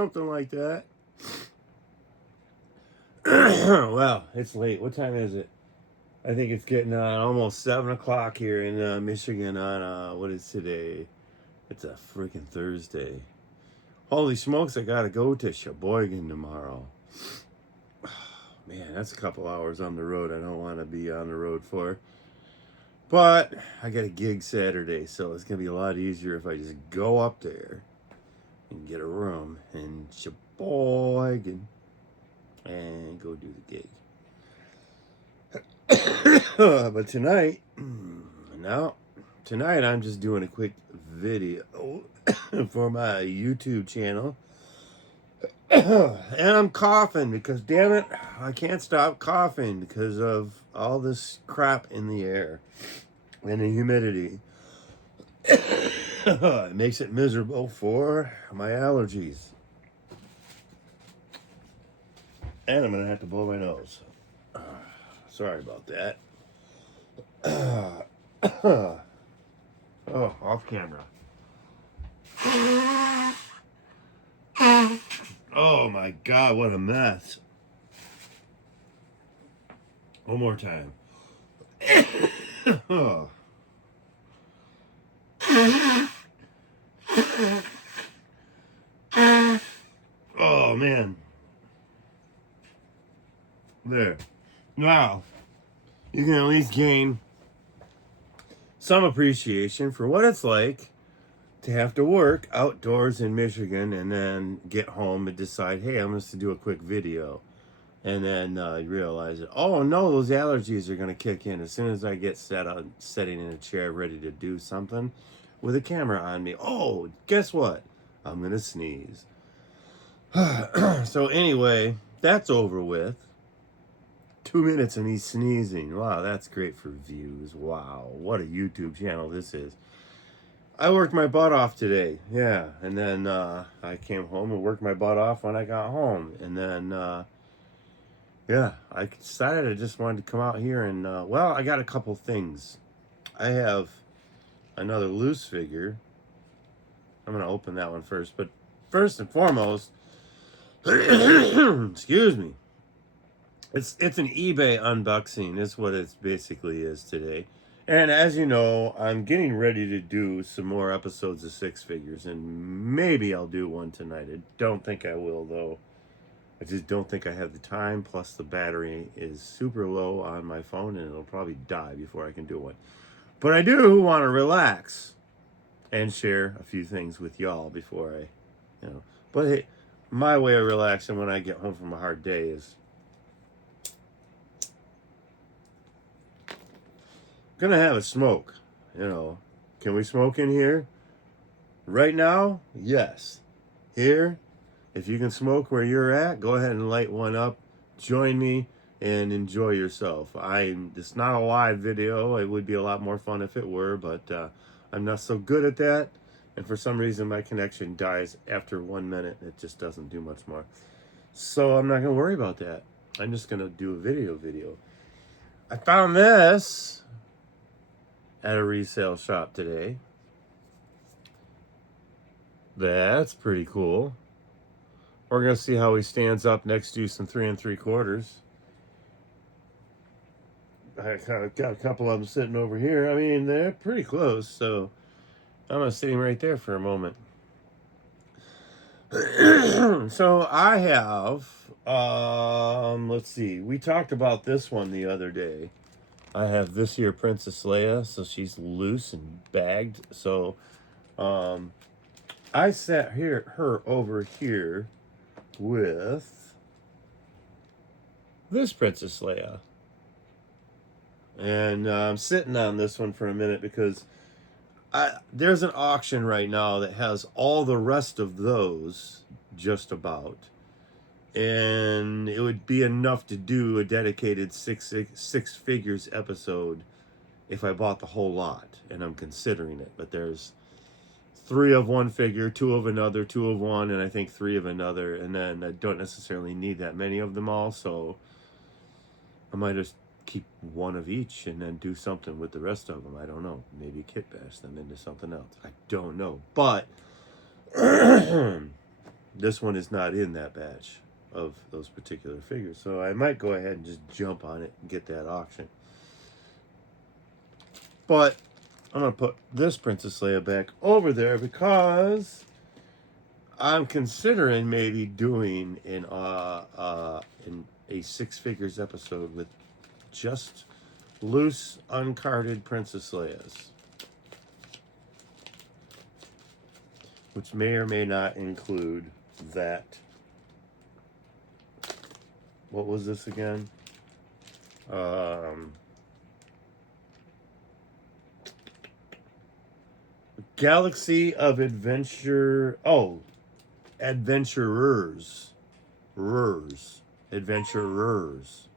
something like that. Well, it's late. What time is it? I think it's getting almost 7 o'clock here in Michigan on, what is today? It's a freaking Thursday. Holy smokes, I gotta go to Sheboygan tomorrow. Man, that's a couple hours on the road I don't want to be on the road for. But I got a gig Saturday, so it's going to be a lot easier if I just go up there and get a room in Sheboygan and go do the gig. But tonight I'm just doing a quick video for my YouTube channel. And I'm coughing because, damn it, I can't stop coughing because of all this crap in the air and the humidity. It makes it miserable for my allergies. And I'm going to have to blow my nose. Sorry about that. Oh, off camera. Oh my God, what a mess. One more time. Oh. Oh man. There. Now, you can at least gain some appreciation for what it's like to have to work outdoors in Michigan and then get home and decide, hey, I'm just to do a quick video. And then you realize that, oh no, those allergies are going to kick in as soon as I get sitting in a chair ready to do something with a camera on me. Oh, guess what? I'm going to sneeze. So anyway, that's over with. 2 minutes of me sneezing. Wow, that's great for views. Wow, what a YouTube channel this is. I worked my butt off today, yeah, and then I came home and worked my butt off when I got home, and then yeah, I decided I just wanted to come out here and well, I got a couple things. I have another loose figure. I'm gonna open that one first, but first and foremost, excuse me, it's an eBay unboxing. Is what it basically is today. And as you know, I'm getting ready to do some more episodes of Six Figures, and maybe I'll do one tonight. I don't think I will, though. I just don't think I have the time, plus the battery is super low on my phone, and it'll probably die before I can do one. But I do want to relax and share a few things with y'all before I, But hey, my way of relaxing when I get home from a hard day is gonna have a smoke. Can we smoke in here right now? Yes. Here, if you can smoke where you're at, go ahead and light one up, join me, and enjoy yourself. It's not a live video. It would be a lot more fun if it were, but I'm not so good at that, and for some reason my connection dies after 1 minute. It just doesn't do much more, so I'm not gonna worry about that. I'm just gonna do a video. I found this at a resale shop today. That's pretty cool. We're gonna see how he stands up next to some 3 3/4. I got a couple of them sitting over here. I mean, they're pretty close, so I'm gonna sit him right there for a moment. So I have, let's see. We talked about this one the other day. I have this here Princess Leia, so she's loose and bagged. So I sat her over here with this Princess Leia. And I'm sitting on this one for a minute because there's an auction right now that has all the rest of those, just about. And it would be enough to do a dedicated six figures episode if I bought the whole lot, and I'm considering it. But there's 3 of one figure, 2 of another, 2 of one, and I think 3 of another, and then I don't necessarily need that many of them all, so I might just keep 1 of each and then do something with the rest of them. I don't know. Maybe kit bash them into something else. I don't know. But this one is not in that batch of those particular figures. So I might go ahead and just jump on it and get that auction. But I'm going to put this Princess Leia back over there because I'm considering maybe doing in a Six Figures episode with just loose, uncarded Princess Leias, which may or may not include that. What was this again? Galaxy of Adventure. Oh, Adventurers. Adventurers.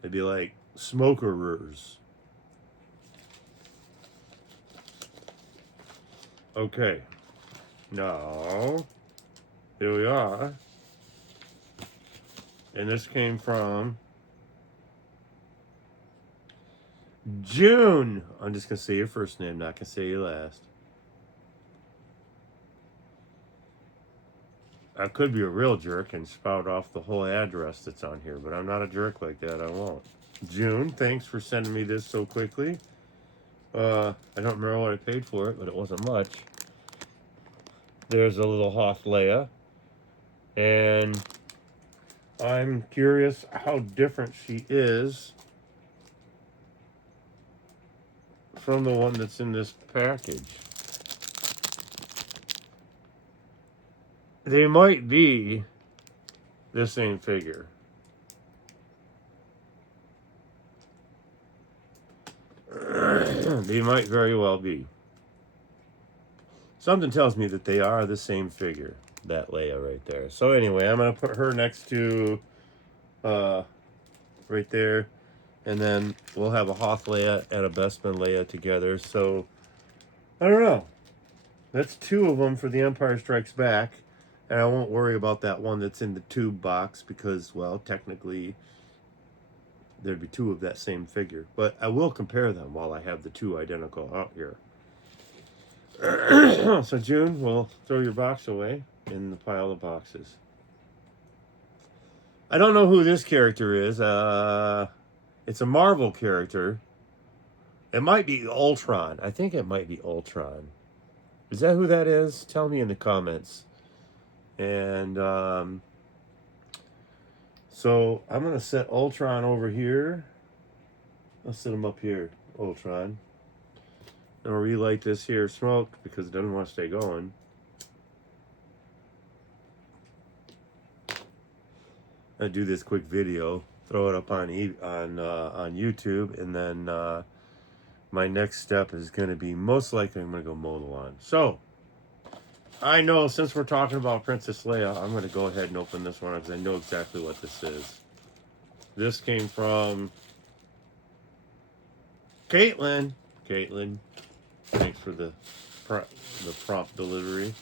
It'd be like smokerers. Okay. Now, here we are. And this came from June. I'm just going to say your first name, not going to say your last. I could be a real jerk and spout off the whole address that's on here, but I'm not a jerk like that. I won't. June, thanks for sending me this so quickly. I don't remember what I paid for it, but it wasn't much. There's a little Hoth Leia. And I'm curious how different she is from the one that's in this package. They might be the same figure. They might very well be. Something tells me that they are the same figure. That Leia right there. So anyway, I'm going to put her next to right there. And then we'll have a Hoth Leia and a Bespin Leia together. So, I don't know. That's two of them for The Empire Strikes Back. And I won't worry about that one that's in the tube box because, well, technically there'd be two of that same figure. But I will compare them while I have the two identical out here. So, June, we'll throw your box away in the pile of boxes. I don't know who this character is. It's a Marvel character. It might be Ultron. I think it might be Ultron. Is that who that is? Tell me in the comments. And so I'm going to set Ultron over here. I'll set him up here, Ultron. I'm going to relight this here smoke because it doesn't want to stay going. I do this quick video, throw it up on YouTube, and then my next step is going to be most likely I'm going to go mow the lawn. So I know since we're talking about Princess Leia, I'm going to go ahead and open this one because I know exactly what this is. This came from Caitlin. Caitlin, thanks for the prompt delivery.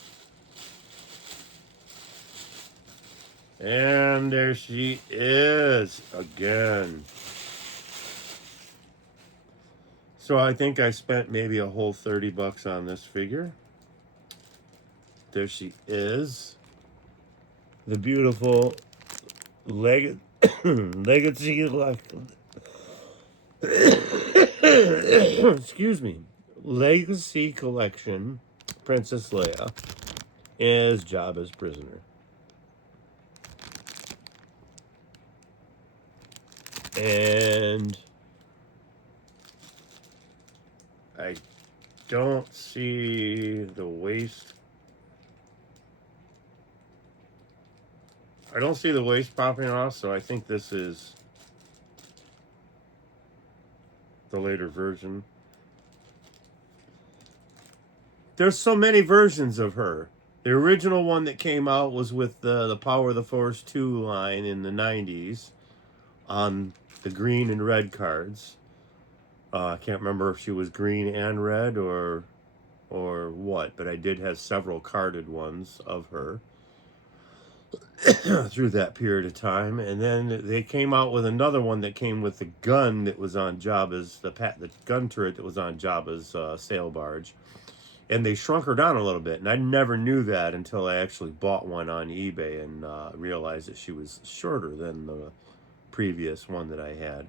And there she is again. So I think I spent maybe a whole $30 on this figure. There she is. The beautiful legacy excuse me. Legacy Collection Princess Leia is Jabba's prisoner. And I don't see the waist. I don't see the waist popping off, so I think this is the later version. There's so many versions of her. The original one that came out was with the Power of the Force 2 line in the 90s on the green and red cards. I can't remember if she was green and red or what, but I did have several carded ones of her through that period of time. And then they came out with another one that came with the gun that was on Jabba's, the gun turret that was on Jabba's sail barge. and they shrunk her down a little bit. And I never knew that until I actually bought one on eBay and realized that she was shorter than the previous one that I had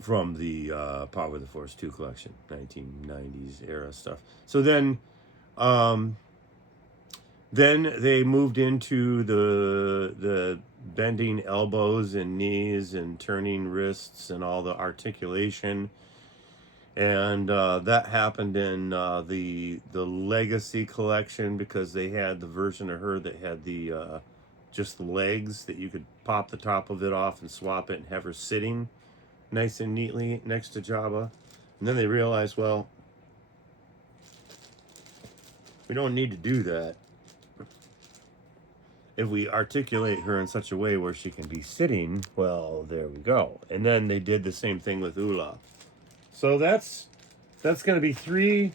from the Power of the Force 2 collection, 1990s era stuff. So then they moved into the bending elbows and knees and turning wrists and all the articulation. And that happened in the Legacy collection, because they had the version of her that had the just the legs that you could pop the top of it off and swap it and have her sitting nice and neatly next to Jabba. And then they realized, well, we don't need to do that if we articulate her in such a way where she can be sitting. Well, there we go. And then they did the same thing with Ula. So that's going to be three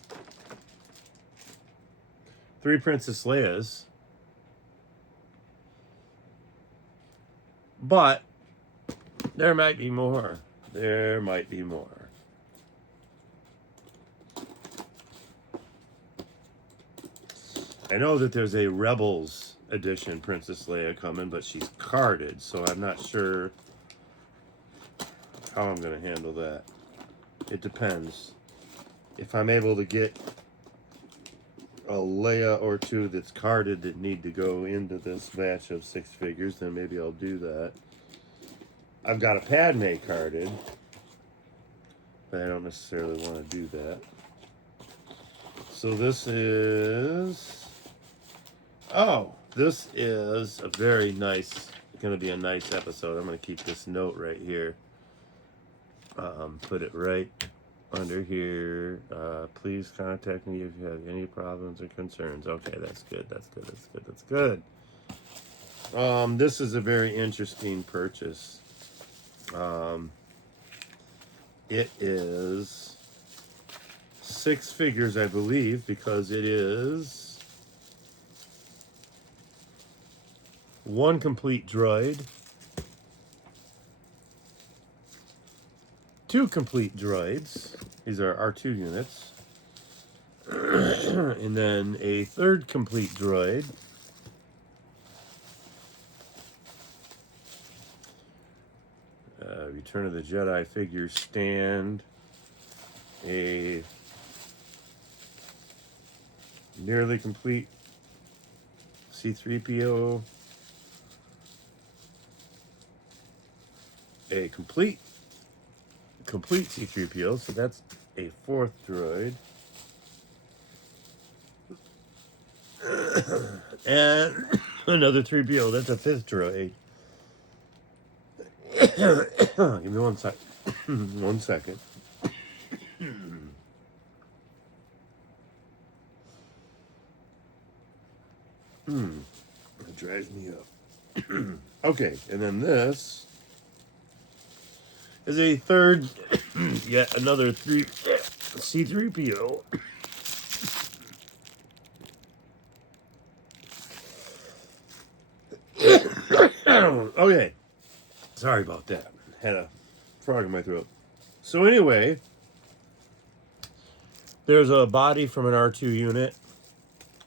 Princess Leias. But there might be more. There might be more. I know that there's a Rebels edition Princess Leia coming, but she's carded, so I'm not sure how I'm going to handle that. It depends. If I'm able to get a Leia or two that's carded that need to go into this batch of 6 figures, then maybe I'll do that. I've got a Padme carded, but I don't necessarily want to do that. So this is... Oh, this is a very nice... going to be a nice episode. I'm going to keep this note right here. Put it right under here. Please contact me if you have any problems or concerns. Okay, that's good. That's good. That's good. That's good. This is a very interesting purchase. It is 6 figures, I believe, because it is 1 complete droid, 2 complete droids. These are R2 units. And then a 3rd complete droid. Return of the Jedi figure stand. A nearly complete C-3PO. A complete C-3PO, so that's a 4th droid. And another 3PO, that's a 5th droid. Give me 1 sec. 1 second. That drives me up. Okay, and then this is a 3rd, yet another C-3PO. Okay, sorry about that. Had a frog in my throat. So anyway, there's a body from an R2 unit,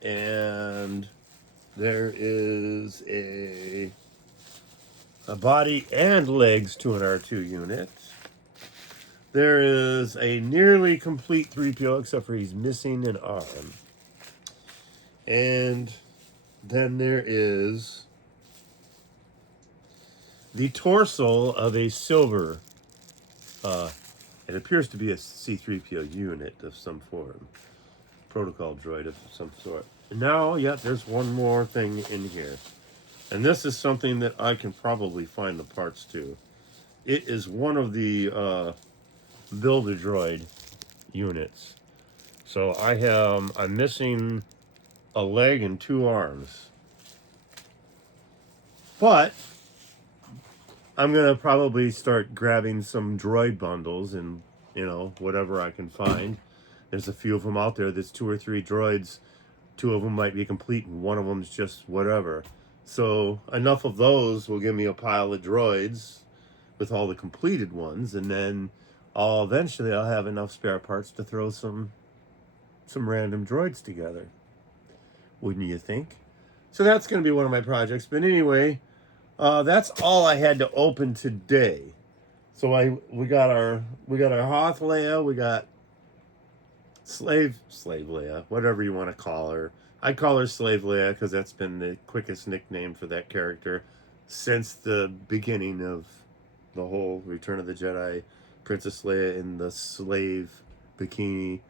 and there is a body and legs to an R2 unit. There is a nearly complete 3PO, except for he's missing an arm. And then there is the torso of a silver, it appears to be a C-3PO unit of some form. Protocol droid of some sort. Now, yeah, there's one more thing in here. And this is something that I can probably find the parts to. It is one of the Build-A-Droid units. So I'm missing a leg and 2 arms. But I'm going to probably start grabbing some droid bundles and, whatever I can find. There's a few of them out there. There's 2 or 3 droids. 2 of them might be complete and one of them's just whatever. So enough of those will give me a pile of droids with all the completed ones, and then eventually I'll have enough spare parts to throw some some random droids together. Wouldn't you think? So that's going to be one of my projects. But anyway, that's all I had to open today. So we got our Hoth Leia, we got slave Leia, whatever you want to call her. I call her Slave Leia because that's been the quickest nickname for that character since the beginning of the whole Return of the Jedi. Princess Leia in the slave bikini.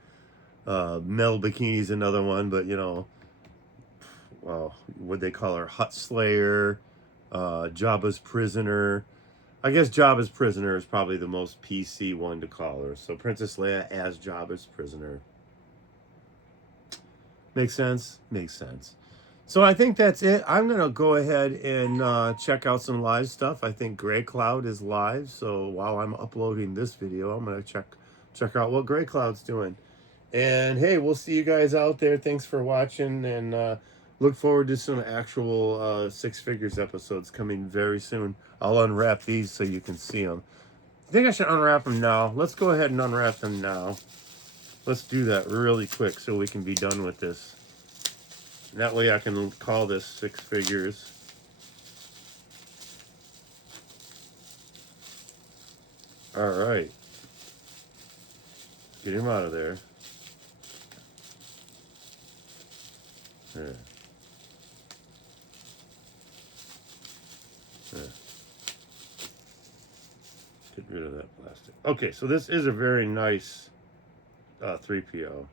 Mel Bikini's another one, but you know, well, what they call her, Hut Slayer, Jabba's Prisoner. I guess Jabba's Prisoner is probably the most PC one to call her. So Princess Leia as Jabba's Prisoner. Makes sense? Makes sense. So I think that's it. I'm going to go ahead and check out some live stuff. I think Gray Cloud is live. So while I'm uploading this video, I'm going to check out what Gray Cloud's doing. And hey, we'll see you guys out there. Thanks for watching, and look forward to some actual Six Figures episodes coming very soon. I'll unwrap these so you can see them. I think I should unwrap them now. Let's go ahead and unwrap them now. Let's do that really quick so we can be done with this. That way I can call this Six Figures. All right. Get him out of there. There. There. Get rid of that plastic. Okay, so this is a very nice 3PO.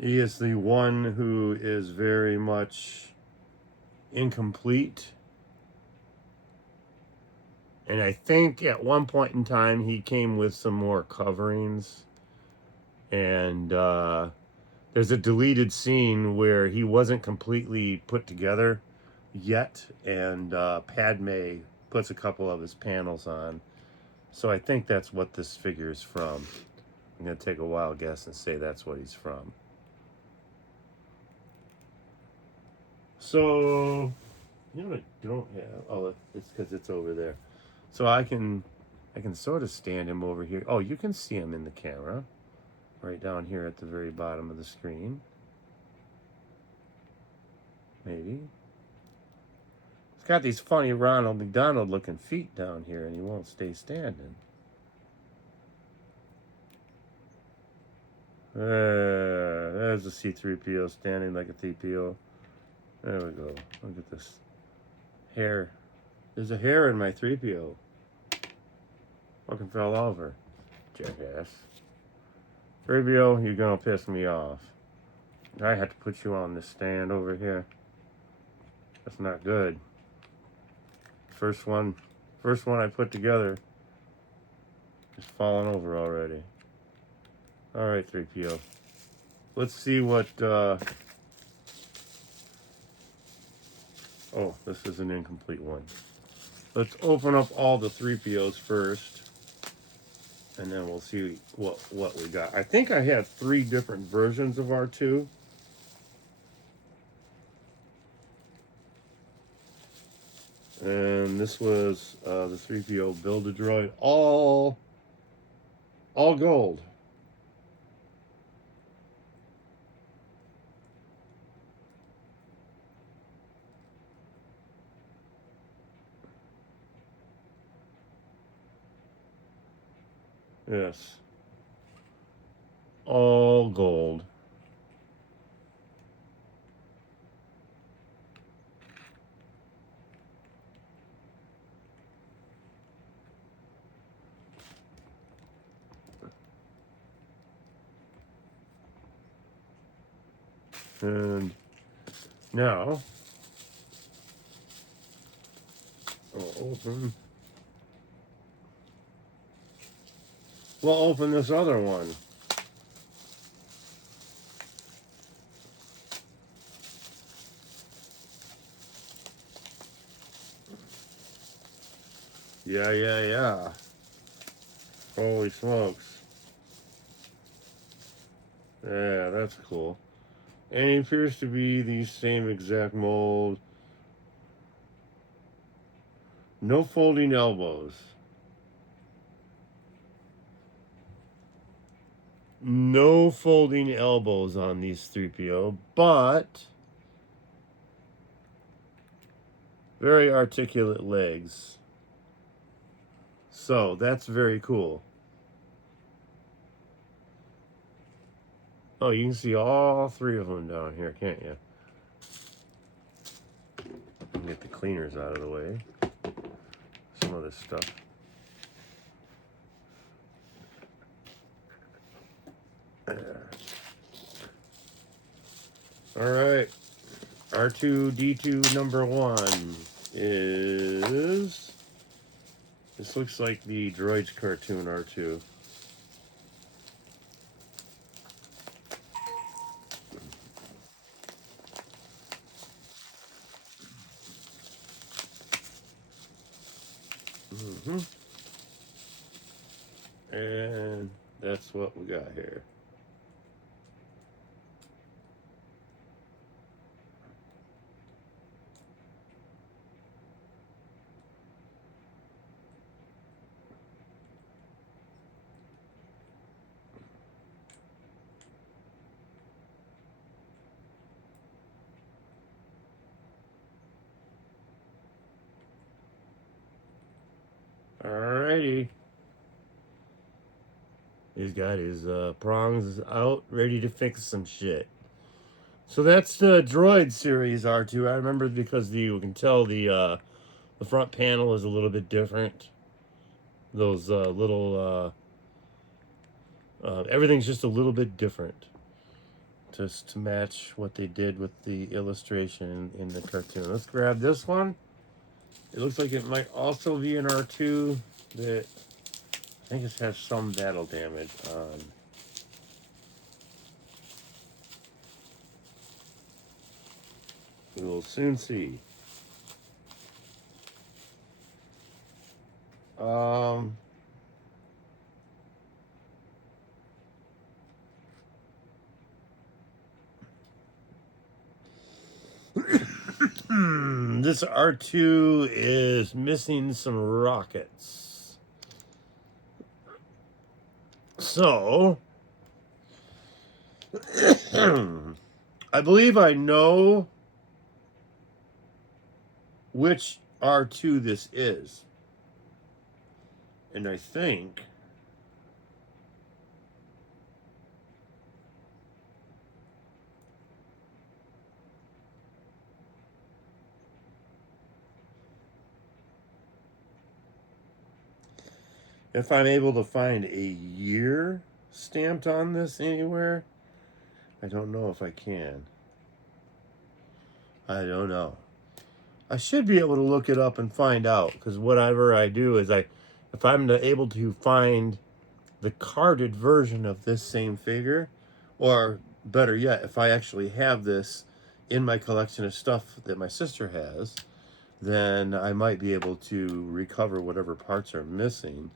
He is the one who is very much incomplete. And I think at one point in time he came with some more coverings. And there's a deleted scene where he wasn't completely put together yet. And Padme puts a couple of his panels on. So I think that's what this figure is from. I'm going to take a wild guess and say that's what he's from. So, you know what I don't have? Oh, it's because it's over there. So I can sort of stand him over here. Oh, you can see him in the camera. Right down here at the very bottom of the screen. Maybe. He's got these funny Ronald McDonald looking feet down here, and he won't stay standing. There's a C-3PO standing like a 3PO. There we go. Look at this hair. There's a hair in my 3PO. Fucking fell over. Jackass. 3PO, you're gonna piss me off. I had to put you on this stand over here. That's not good. First one I put together is falling over already. Alright, 3PO. Let's see what, oh, this is an incomplete one. Let's open up all the 3POs first. And then we'll see what we got. I think I have 3 different versions of R2. And this was the 3PO Build-A-Droid. All gold. Yes. All gold. And now we'll open this other one. Yeah. Holy smokes. Yeah, that's cool. And he appears to be the same exact mold. No folding elbows. No folding elbows on these 3PO, but very articulate legs. So that's very cool. Oh, you can see all three of them down here, can't you? Get the cleaners out of the way. Some of this stuff. All right. R2-D2 number 1 is... This looks like the Droids cartoon R2. And that's what we got here. Alrighty. He's got his prongs out, ready to fix some shit. So that's the Droid series R2. I remember because you can tell the front panel is a little bit different. Those little everything's just a little bit different, just to match what they did with the illustration in the cartoon. Let's grab this one. It looks like it might also be an R2 that I think it has some battle damage on. We will soon see. This R2 is missing some rockets. So, I believe I know which R2 this is. And I think if I'm able to find a year stamped on this anywhere, I don't know if I can. I don't know. I should be able to look it up and find out, because whatever I do is if I'm able to find the carded version of this same figure, or better yet, if I actually have this in my collection of stuff that my sister has, then I might be able to recover whatever parts are missing.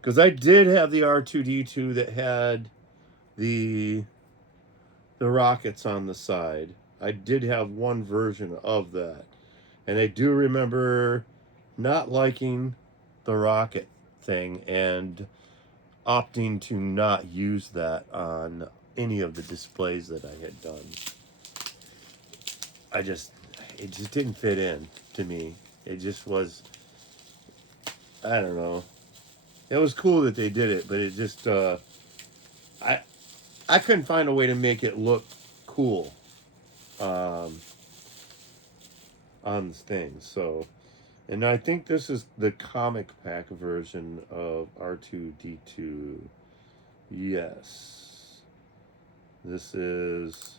Because I did have the R2-D2 that had the rockets on the side. I did have one version of that. And I do remember not liking the rocket thing and opting to not use that on any of the displays that I had done. It just didn't fit in to me. It just was, I don't know. It was cool that they did it, but it just, I couldn't find a way to make it look cool on this thing. So, and I think this is the comic pack version of R2-D2. Yes. This is...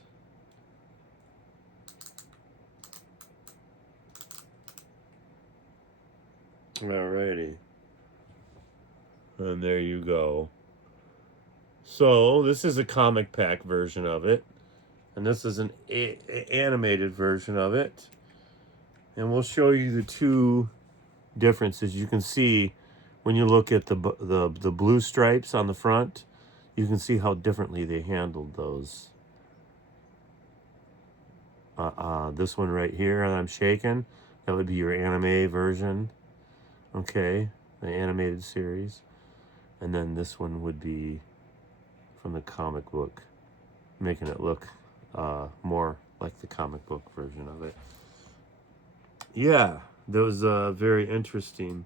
Alrighty. And there you go. So, this is a comic pack version of it. And this is an animated version of it. And we'll show you the two differences. You can see when you look at the blue stripes on the front, you can see how differently they handled those. This one right here that I'm shaking, that would be your anime version. Okay, the animated series. And then this one would be from the comic book, making it look more like the comic book version of it. Yeah, that was very interesting.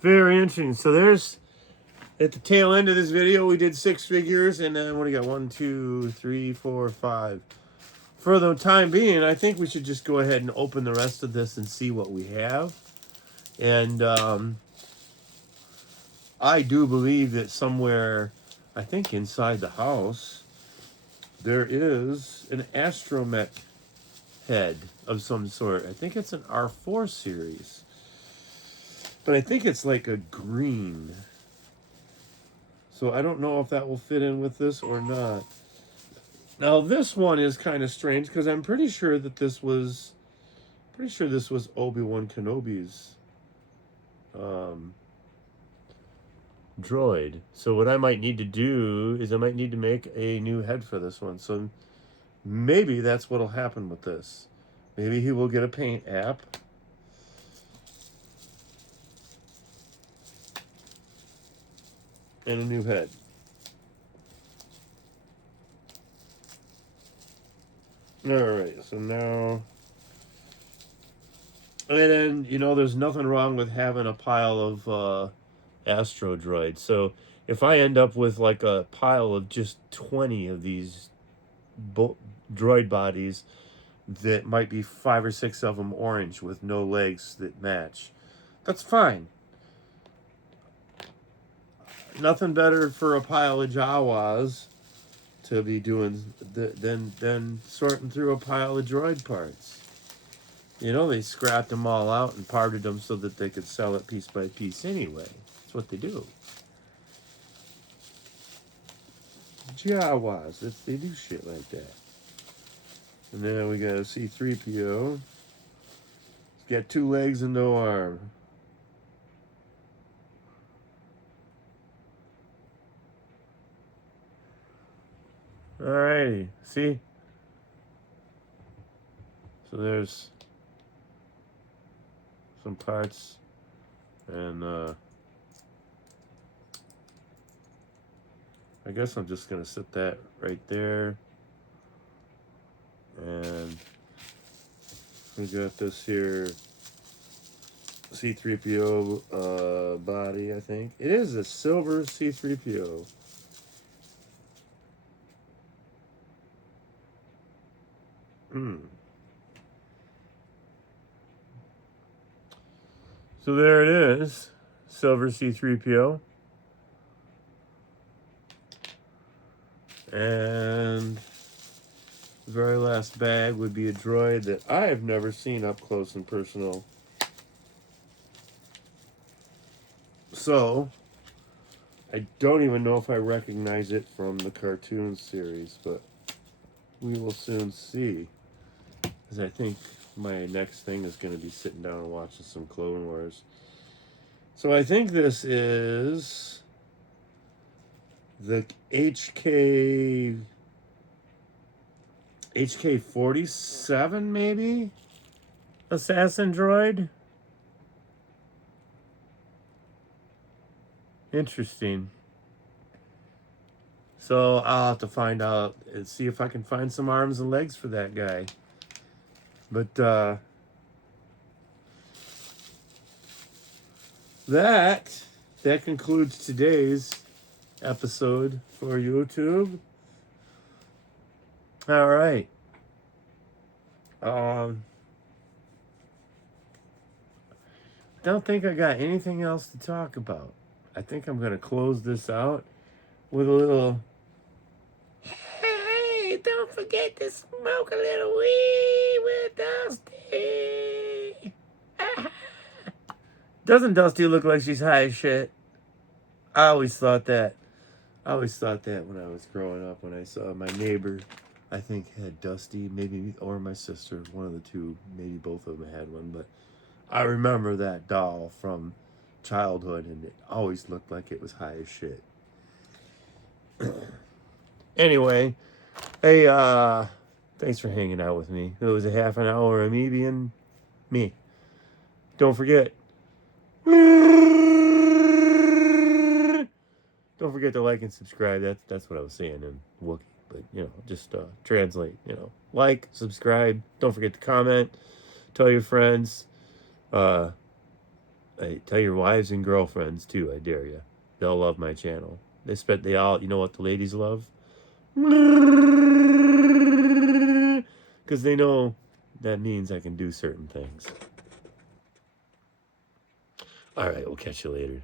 Very interesting. So there's, at the tail end of this video, we did 6 figures, and then what do you got? 1, 2, 3, 4, 5. For the time being, I think we should just go ahead and open the rest of this and see what we have. And I do believe that somewhere, I think inside the house, there is an astromech head of some sort. I think it's an R4 series. But I think it's like a green. So I don't know if that will fit in with this or not. Now this one is kind of strange because I'm pretty sure this was Obi-Wan Kenobi's droid. So what I might need to do is I might need to make a new head for this one. So maybe that's what'll happen with this. Maybe he will get a paint app. And a new head. Alright, so now... And then, you know, there's nothing wrong with having a pile of Astro droids. So if I end up with like a pile of just 20 of these droid bodies that might be 5 or 6 of them orange with no legs that match, that's fine. Nothing better for a pile of Jawas to be doing than sorting through a pile of droid parts. You know, they scrapped them all out and parted them so that they could sell it piece by piece anyway. That's what they do. Jawas, they do shit like that. And then we got a C-3PO. He's got 2 legs and no arm. Alrighty, see? So there's some parts, and I guess I'm just gonna set that right there. And we got this here C-3PO body, I think. It is a silver C-3PO. So there it is, silver C-3PO. And the very last bag would be a droid that I have never seen up close and personal. So, I don't even know if I recognize it from the cartoon series, but we will soon see. Because I think my next thing is going to be sitting down and watching some Clone Wars. So I think this is the HK-47 maybe? Assassin droid? Interesting. So I'll have to find out and see if I can find some arms and legs for that guy. But that concludes today's episode for YouTube. All right. I don't think I got anything else to talk about. I think I'm going to close this out with a little, hey, don't forget to smoke a little weed with Dusty. Doesn't Dusty look like she's high as shit? I always thought that. I always thought that when I was growing up, when I saw my neighbor, I think, had Dusty, maybe, or my sister, one of the two, maybe both of them had one, but I remember that doll from childhood, and it always looked like it was high as shit. Anyway, hey, thanks for hanging out with me. It was a half an hour of me being me. Don't forget, Don't forget to like and subscribe. That's what I was saying in Wookiee. But, just translate, like, subscribe. Don't forget to comment. Tell your friends. Hey, tell your wives and girlfriends, too. I dare you. They'll love my channel. They all, you know what the ladies love? Because they know that means I can do certain things. All right, we'll catch you later.